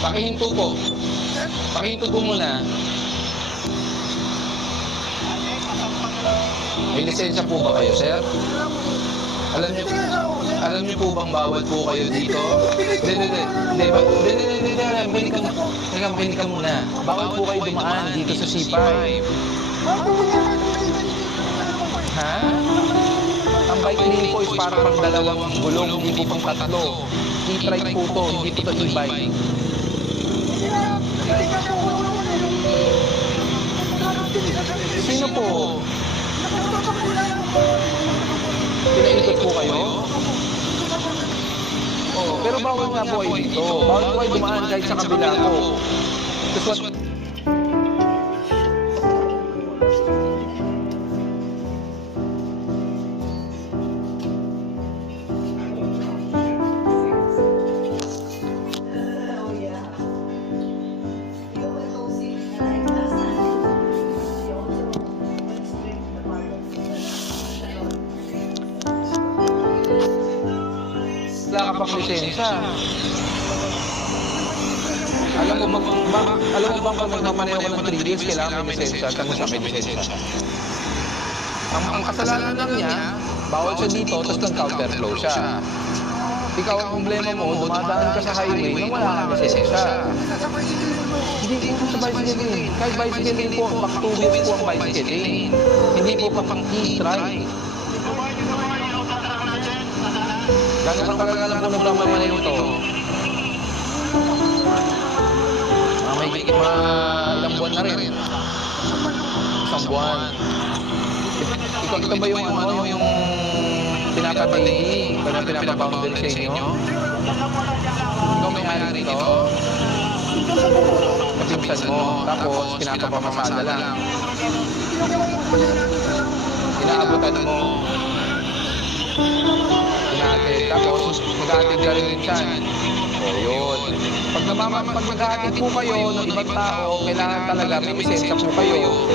Pakihinto po. Pakihinto po muna. May lisensya po ba kayo, sir? Alam niyo po bang bawal po kayo dito? Makinig ka muna. Bawal po kayo dumaan dito sa C5. Ha? Ang bike lane po is para pang dalawang gulong, hindi po pang tatlo. E-trike po to, hindi po to e-bike. Sino po? Pinaikot po kayo? Oo, pero bawal nga po kayo dito. Bawal po kayo dumaan kahit sa kabila po. Tapos what? Wala ka pang lisensya. Alam mo bang pag nagmamaneho ka ng 3 years, kailangan may lisensya at kung saan may lisensya? Ang kasalanan lang niya, bawal siya dito, tapos nag-counterflow siya. Ikaw ang problema mo, dumadaan ka sa highway nang wala kang lisensya. Hindi po sa bicycle lane. Kahit bicycle lane po, back 2 wheels po ang bicycle lane. Hindi po pang e-trike. Gano'n kang talaga lang po nagmamaneho ito. May ilang buwan na rin. Isang buwan. Ito ba yung yung pinaka-daily? Ba na pinaka-boundary sa inyo? Ikaw may-ari nito? Kapimsan mo. Tapos pinapapapasada lang. Inaabutan mo. Tapos mag-aatid ka rin minsan. O yun. Pag mag-aatid po kayo ng ibang tao, kailangan talaga may lisensya po kayo.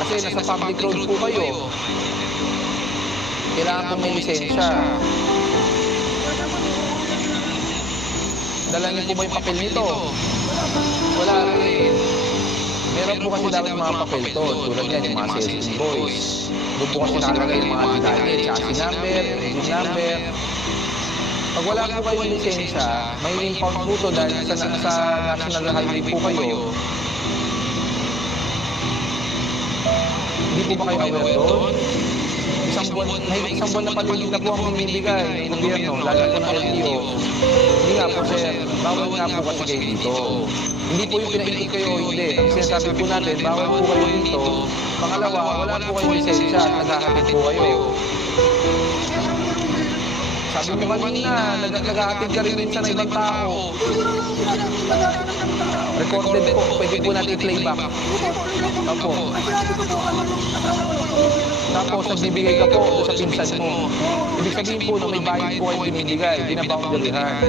Kasi nasa public road po kayo. Kailangan po may lisensya. Dala niyo po ba yung papel nito? Wala rin. Meron po kasi dapat mga papel to. Tulad yan, yung mga sales invoice. Doon po kasi nakalagay yung mga detalye, chassis number, engine number. Pag wala po kayong lisensya, may impound po to dahil sa national highway po kayo. Hindi po ba kayo aware doon? Isang buwan na paligid na po ang minibigay ng gobyerno, lalo po ng LTO. Hindi nga po sir, bawal nga po kasi kayo dito. Hindi po yung pinaikot kayo, hindi. Ang sinasabi po natin, bawal po kayo dito. Pangalawa, wala po kayong lisensya at naghahatid po kayo. Sabi mo kanina, nag-aatid ka rin minsan ng ibang tao. Recorded po, pwede po natin i-playback. Opo. Tapos nagbibigay ka po sa pinsan mo. Ibig sabihin po na may bayad po kayo binibigay, binaboundaryhan.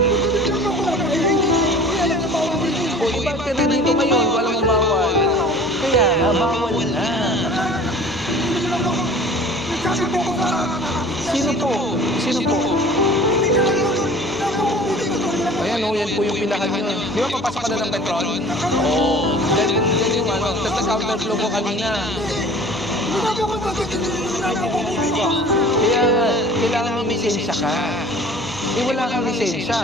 O iba ka rin dito ngayon, walang bawal. Kaya bawal na. Sino po? Sino po? Ayan o, yan po yung pilahan nyo. Di ba papasok ka na ng petrol? Oo. Yan yung ano, tapos nag-counterflow ko kanina. Kaya kailangan may lisensya ka. Eh wala kang lisensya.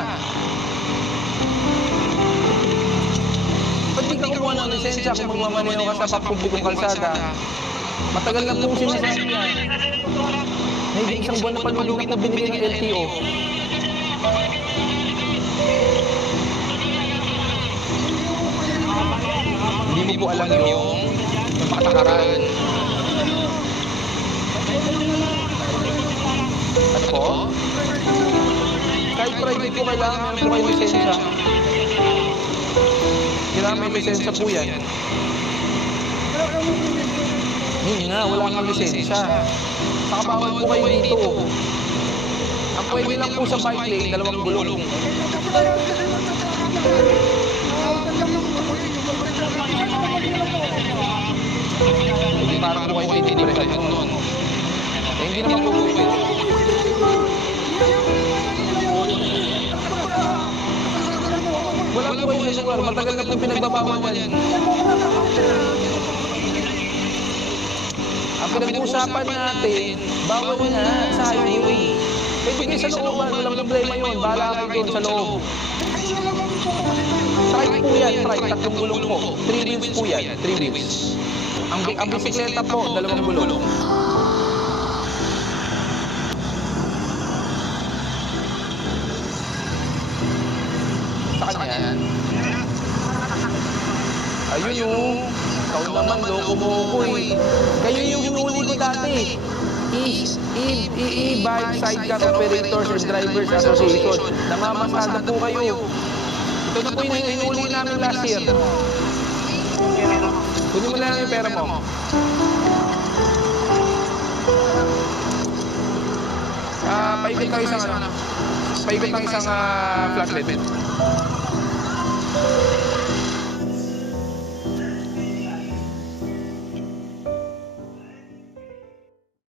Ba't di ka kumuha ng lisensya kung magmamaneho ka sa publikong kalsada? Matagal na po sinasabi yan. May isang buwan na panulit na binigay ng LTO. Hindi mo po alam yung patakaran. Ano po? Kahit private po kailangan meron po kayo lisensya. Kailangan may lisensya po yan. Hindi nga, wala kang lisensya. Saka bawal po kayo dito. Ang pwede lang po sa bike lane, dalawang gulong. Hindi parang po kayo tiniprehan nun. Eh, hindi naman po pwede. Wala po po kayo sa lugar. Matagal na po pinagbabawal yan. Ang pinag-uusapan natin, bawal nga sa highway. Pwede kayo sa looban, walang problema yun. Bahala kayo doon sa loob. Trike po yan, trike. Tatlong gulong po. 3 wheels po yan, 3 wheels. Ang bisikleta po, 2 gulong. Sa kanya yan. Ayun yung, ikaw naman, loko mo ko eh. Kayo yung hinuli ko dati. E-Bike Sidecar Operators and Drivers Association. Namamasada po kayo. Ito na po yung hinuli namin last year. Kunin mo lang yung pera mo. Paikot lang isang flatbed.